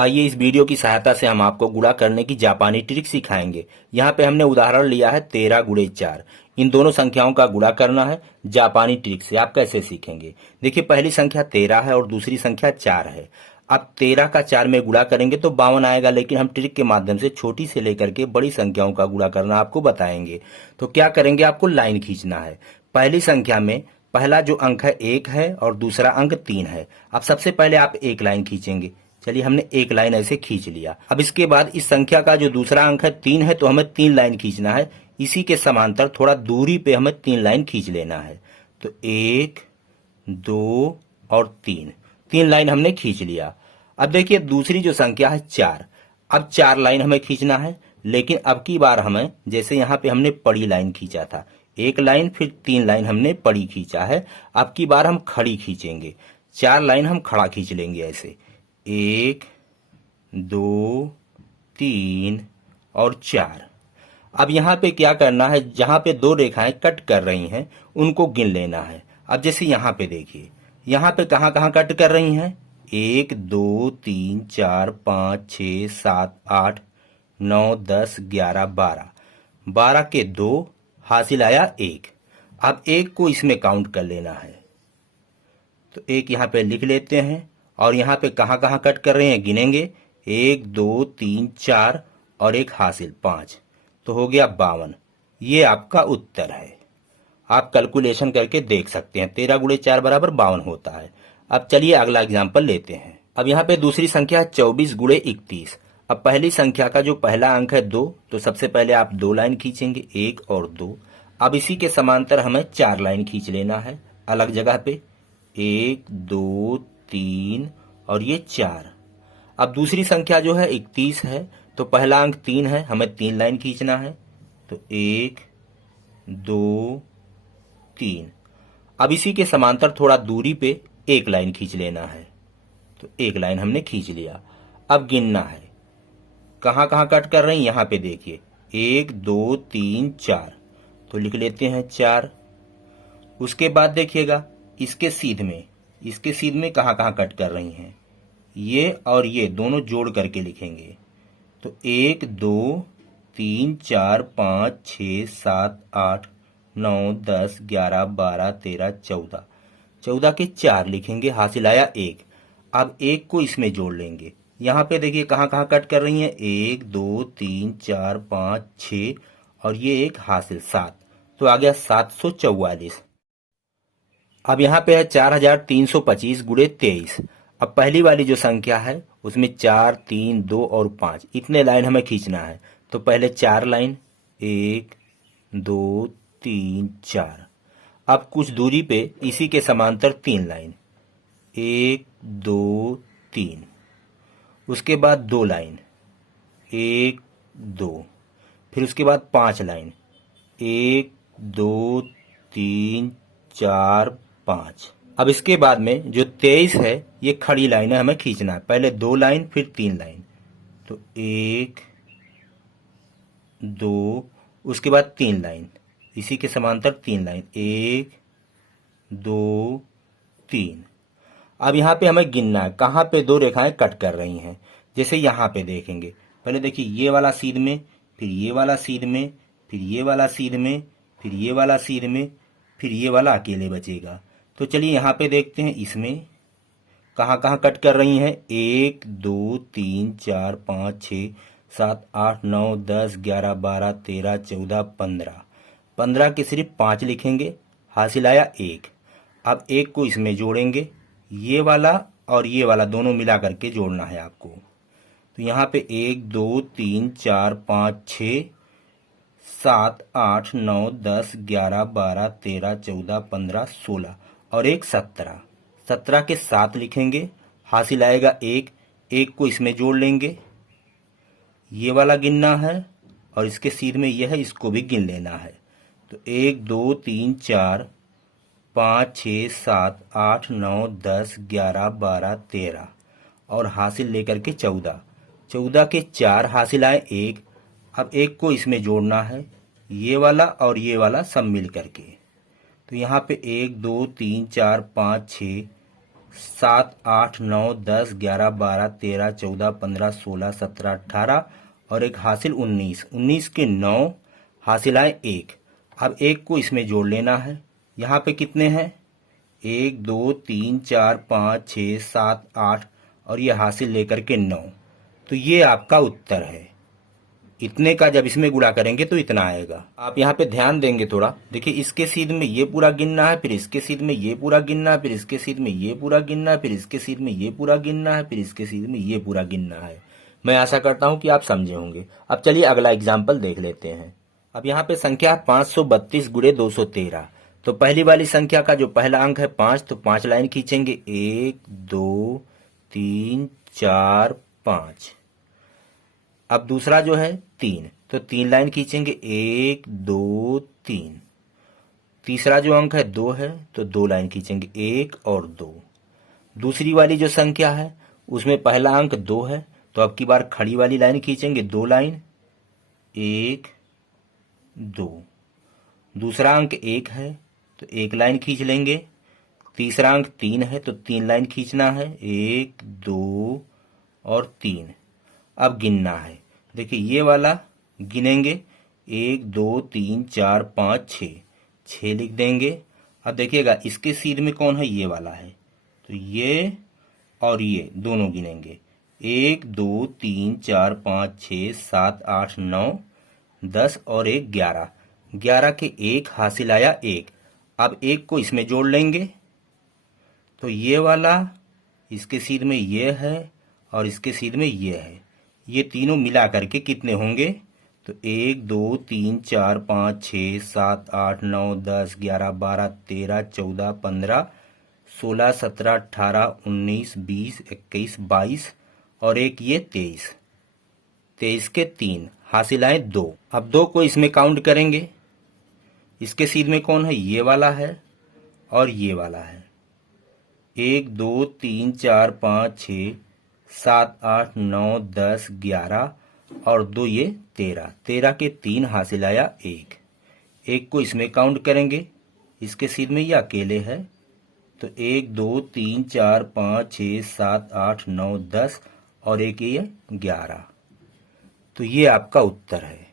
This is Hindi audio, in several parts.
आइए इस वीडियो की सहायता से हम आपको गुणा करने की जापानी ट्रिक सिखाएंगे। यहाँ पे हमने उदाहरण लिया है 13 गुणे 4। इन दोनों संख्याओं का गुणा करना है जापानी ट्रिक से। आप कैसे सीखेंगे? देखिए, पहली संख्या 13 है और दूसरी संख्या 4 है। अब 13 का 4 में गुणा करेंगे तो 52 आएगा, लेकिन हम ट्रिक के माध्यम से छोटी से लेकर के बड़ी संख्याओं का गुणा करना आपको बताएंगे। तो क्या करेंगे, आपको लाइन खींचना है। पहली संख्या में पहला जो अंक है 1 है और दूसरा अंक 3 है। अब सबसे पहले आप एक लाइन खींचेंगे। चलिए, हमने एक लाइन ऐसे खींच लिया। अब इसके बाद इस संख्या का जो दूसरा अंक है 3 है, तो हमें 3 लाइन खींचना है। इसी के समांतर थोड़ा दूरी पे हमें 3 लाइन खींच लेना है। तो 1, 2 और 3, 3 लाइन हमने खींच लिया। अब देखिए, दूसरी जो संख्या है 4। अब 4 लाइन हमें खींचना है, लेकिन अब की बार हमें, जैसे यहाँ पे हमने पड़ी लाइन खींचा था, एक लाइन फिर 3 लाइन हमने पड़ी खींचा है। अब की बार हम खड़ी खींचेंगे। 4 लाइन हम खड़ा खींच लेंगे ऐसे, 1, 2, 3 और 4। अब यहाँ पे क्या करना है, जहाँ पे दो रेखाएं कट कर रही हैं उनको गिन लेना है। अब जैसे यहाँ पे देखिए, यहाँ पे कहाँ कहाँ कट कर रही हैं, 1, 2, 3, 4, 5, 6, 7, 8, 9, 10, 11, 12। 12 के 2 हासिल आया 1। अब 1 को इसमें काउंट कर लेना है। तो 1 यहाँ पे लिख लेते हैं और यहाँ पे कहाँ कहाँ कट कर रहे हैं गिनेंगे, 1, 2, 3, 4 और एक हासिल 5। तो हो गया 52। ये आपका उत्तर है। आप कैलकुलेशन करके देख सकते हैं, 13 गुणे 4 बराबर 52 होता है। अब चलिए अगला एग्जाम्पल लेते हैं। अब यहाँ पे दूसरी संख्या 24 गुणे 31। अब पहली संख्या का जो पहला अंक है 2, तो सबसे पहले आप 2 लाइन खींचेंगे, 1 और 2। अब इसी के समांतर हमें 4 लाइन खींच लेना है अलग जगह पे, 1, 2, 3 और ये 4। अब दूसरी संख्या जो है 31 है, तो पहला अंक 3 है, हमें 3 लाइन खींचना है। तो 1, 2, 3। अब इसी के समांतर थोड़ा दूरी पे एक लाइन खींच लेना है। तो एक लाइन हमने खींच लिया। अब गिनना है, कहाँ कहाँ कट कर रहे हैं, यहाँ पे देखिए, 1, 2, 3, 4। तो लिख लेते हैं 4। उसके बाद देखिएगा, इसके सीध में कहाँ कहाँ कट कर रही हैं, ये और ये दोनों जोड़ करके लिखेंगे। तो 1, 2, 3, 4, 5, 6, 7, 8, 9, 10, 11, 12, 13, 14। 14 के 4 लिखेंगे, हासिल आया 1। अब 1 को इसमें जोड़ लेंगे। यहाँ पे देखिए कहाँ कहाँ कट कर रही हैं, 1, 2, 3, 4, 5, 6 और ये एक हासिल 7। तो आ गया 744। अब यहाँ पे है 4325 गुणे 23। अब पहली वाली जो संख्या है उसमें 4, 3, 2 और 5 इतने लाइन हमें खींचना है। तो पहले 4 लाइन, 1, 2, 3, 4। अब कुछ दूरी पे इसी के समांतर 3 लाइन, 1, 2, 3। उसके बाद 2 लाइन, 1, 2। फिर उसके बाद 5 लाइन, 1, 2, 3, 4, 5। अब इसके बाद में जो 23 है, ये खड़ी लाइन है, हमें खींचना है। पहले 2 लाइन फिर 3 लाइन। तो 1, 2, उसके बाद 3 लाइन, इसी के समांतर 3 लाइन, 1, 2, 3। अब यहाँ पे हमें गिनना है कहाँ पे दो रेखाएं कट कर रही हैं। जैसे यहाँ पे देखेंगे, पहले देखिए ये वाला सीध में, फिर ये वाला सीध में, फिर ये वाला सीध में, फिर ये वाला सीध में, फिर ये वाला अकेले बचेगा। तो चलिए यहाँ पे देखते हैं इसमें कहाँ कहाँ कट कर रही हैं, 1, 2, 3, 4, 5, 6, 7, 8, 9, 10, 11, 12, 13, 14, 15। 15 के सिर्फ 5 लिखेंगे, हासिल आया 1। अब 1 को इसमें जोड़ेंगे, ये वाला और ये वाला दोनों मिला करके जोड़ना है आपको। तो यहाँ पे 1, 2, 3, 4, 5, 6, 7, 8, 9, 10, 11, 12, 13, 14, 15, 16 और एक 17। 17 के 7 लिखेंगे, हासिल आएगा 1। 1 को इसमें जोड़ लेंगे, ये वाला गिनना है और इसके सीध में यह है, इसको भी गिन लेना है। तो 1, 2, 3, 4, 5, 6, 7, 8, 9, 10, 11, 12, 13 और हासिल लेकर के 14। 14 के 4 हासिल आए 1। अब 1 को इसमें जोड़ना है, ये वाला और ये वाला सब मिल करके। तो यहाँ पे 1, 2, 3, 4, 5, 6, 7, 8, 9, 10, 11, 12, 13, 14, 15, 16, 17, 18 और एक हासिल 19। 19 के 9 हासिल आए 1। अब 1 को इसमें जोड़ लेना है। यहाँ पे कितने हैं? 1, 2, 3, 4, 5, 6, 7, 8 और ये हासिल लेकर के 9। तो ये आपका उत्तर है। इतने का जब इसमें गुणा करेंगे तो इतना आएगा। आप यहाँ पे ध्यान देंगे थोड़ा, देखिए इसके सीध में ये पूरा गिनना है, फिर इसके सीध में ये पूरा गिनना है, फिर इसके सीध में ये पूरा गिनना है, फिर इसके सीध में ये पूरा गिनना है, फिर इसके सीध में ये पूरा गिनना है। मैं आशा करता हूँ कि आप समझे होंगे। अब चलिए अगला एग्जाम्पल देख लेते हैं। अब यहाँ पे संख्या 532 गुणे 213। तो पहली वाली संख्या का जो पहला अंक है 5, तो 5 लाइन खींचेंगे, 1, 2, 3, 4, 5। अब दूसरा जो है 3, तो 3 लाइन खींचेंगे, 1, 2, 3। तीसरा जो अंक है 2 है, तो 2 लाइन खींचेंगे, 1 और 2। दूसरी वाली जो संख्या है उसमें पहला अंक 2 है, तो अब की बार खड़ी वाली लाइन खींचेंगे, 2 लाइन, 1, 2। दूसरा अंक 1 है, तो 1 लाइन खींच लेंगे। तीसरा अंक 3 है, तो 3 लाइन खींचना है, 1, 2 और 3। अब गिनना है, देखिए ये वाला गिनेंगे, 1, 2, 3, 4, 5, 6, 6 लिख देंगे। अब देखिएगा इसके सीध में कौन है? ये वाला है, तो ये और ये दोनों गिनेंगे, 1, 2, 3, 4, 5, 6, 7, 8, 9, 10 और 1, 11। 11 के 1 हासिल आया 1। अब 1 को इसमें जोड़ लेंगे, तो ये वाला इसके सीध में ये है और इसके सीध में ये है। ये तीनों मिला करके कितने होंगे? तो 1, 2, 3, 4, 5, 6, 7, 8, 9, 10, 11, 12, 13, 14, 15, 16, 17, 18, 19, 20, 21, 22 और एक ये 23। 23 के 3 हासिल आए 2। अब 2 को इसमें काउंट करेंगे। इसके सीध में कौन है? ये वाला है और ये वाला है। 1, 2, 3, 4, 5, 6, 7, 8, 9, 10, 11 और 2 ये 13। 13 के 3 हासिल आया 1। 1 को इसमें काउंट करेंगे, इसके सीध में ये अकेले है, तो 1, 2, 3, 4, 5, 6, 7, 8, 9, 10 और एक ये 11। तो ये आपका उत्तर है।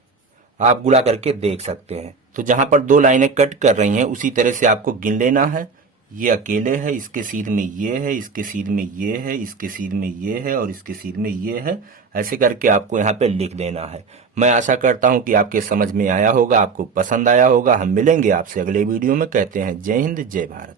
आप गुणा करके देख सकते हैं। तो जहां पर 2 लाइनें कट कर रही हैं उसी तरह से आपको गिन लेना है। ये अकेले है, इसके सीध में ये है, इसके सीध में ये है, इसके सीध में ये है और इसके सीध में ये है। ऐसे करके आपको यहाँ पे लिख देना है। मैं आशा करता हूँ कि आपके समझ में आया होगा, आपको पसंद आया होगा। हम मिलेंगे आपसे अगले वीडियो में। कहते हैं जय हिंद, जय भारत।